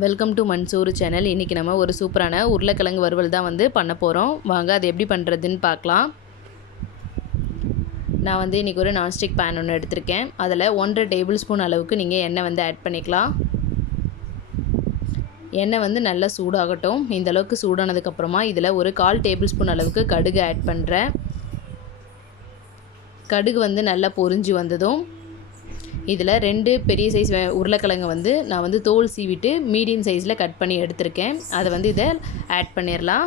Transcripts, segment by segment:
Welcome to Mansoor channel. இன்றைக்கி நம்ம ஒரு சூப்பரான உருளைக்கிழங்கு வறுவல் தான் வந்து பண்ண போகிறோம். வாங்க அது எப்படி பண்ணுறதுன்னு பார்க்கலாம். நான் வந்து இன்றைக்கி ஒரு நான்ஸ்டிக் பேன் ஒன்று எடுத்திருக்கேன். அதில் 1.5 டேபிள் ஸ்பூன் அளவுக்கு நீங்கள் எண்ணெய் வந்து ஆட் பண்ணிக்கலாம். எண்ணெய் வந்து நல்லா சூடாகட்டும். இந்த அளவுக்கு சூடானதுக்கப்புறமா இதில் ஒரு 1/4 டேபிள் ஸ்பூன் அளவுக்கு கடுகு ஆட் பண்ணுறேன். கடுகு வந்து நல்லா பொரிஞ்சு வந்ததும் இதில் 2 பெரிய சைஸ் உருளைக்கிழங்கு வந்து நான் வந்து தோல் சீவிட்டு மீடியம் சைஸில் கட் பண்ணி எடுத்திருக்கேன். அதை வந்து இதை ஆட் பண்ணிடலாம்.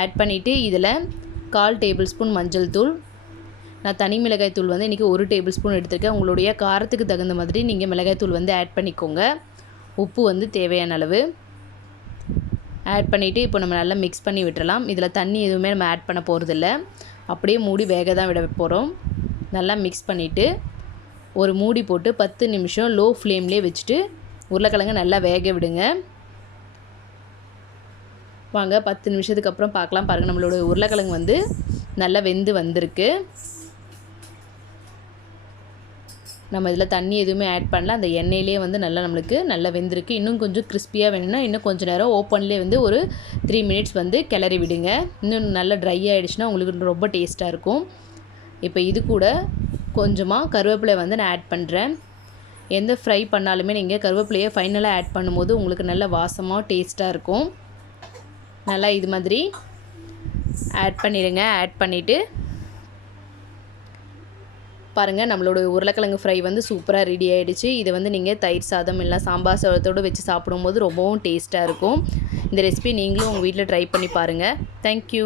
ஆட் பண்ணிவிட்டு இதில் 1/4 டேபிள் ஸ்பூன் மஞ்சள் தூள், நான் தனி மிளகாய் தூள் வந்து இன்றைக்கி 1 டேபிள் ஸ்பூன் எடுத்திருக்கேன். உங்களுடைய காரத்துக்கு தகுந்த மாதிரி நீங்கள் மிளகாய் தூள் வந்து ஆட் பண்ணிக்கோங்க. உப்பு வந்து தேவையான அளவு ஆட் பண்ணிவிட்டு இப்போ நம்ம நல்லா மிக்ஸ் பண்ணி விட்டுறலாம். இதில் தண்ணி எதுவுமே நம்ம ஆட் பண்ண போகிறதில்ல, அப்படியே மூடி வேக தான் விட போகிறோம். நல்லா மிக்ஸ் பண்ணிவிட்டு ஒரு மூடி போட்டு 10 நிமிஷம் லோ ஃப்ளேம்லேயே வச்சுட்டு உருளைக்கிழங்கு நல்லா வேக விடுங்க. வாங்க 10 நிமிஷத்துக்கு அப்புறம் பார்க்கலாம். பாருங்கள், நம்மளோட உருளைக்கிழங்கு வந்து நல்லா வெந்து வந்திருக்கு. நம்ம இதில் தண்ணி எதுவுமே ஆட் பண்ணல, அந்த எண்ணெயிலே வந்து நம்மளுக்கு நல்லா வெந்திருக்கு. இன்னும் கொஞ்சம் கிறிஸ்பியாக வேணும்னா இன்னும் கொஞ்சம் நேரம் ஓப்பன்லேயே வந்து ஒரு 3 மினிட்ஸ் வந்து கிளறி விடுங்க. இன்னும் நல்லா ட்ரை ஆகிடுச்சுன்னா உங்களுக்கு ரொம்ப டேஸ்ட்டாக இருக்கும். இப்போ இது கூட கொஞ்சமாக கருவேப்பிலை வந்து நான் ஆட் பண்ணுறேன். எந்த ஃப்ரை பண்ணாலுமே நீங்கள் கருவேப்பிலையை ஃபைனலாக ஆட் பண்ணும்போது உங்களுக்கு நல்ல வாசமாக டேஸ்ட்டாக இருக்கும். நல்லா இது மாதிரி ஆட் பண்ணிடுங்க. ஆட் பண்ணிவிட்டு பாருங்கள், நம்மளோட உருளைக்கிழங்கு ஃப்ரை வந்து சூப்பராக ரெடி ஆகிடுச்சு. இதை வந்து நீங்கள் தயிர் சாதம் இல்லை சாம்பார் சாதத்தோடு வச்சு சாப்பிடும்போது ரொம்பவும் டேஸ்ட்டாக இருக்கும். இந்த ரெசிபி நீங்களும் உங்கள் வீட்டில் ட்ரை பண்ணி பாருங்கள். தேங்க்யூ.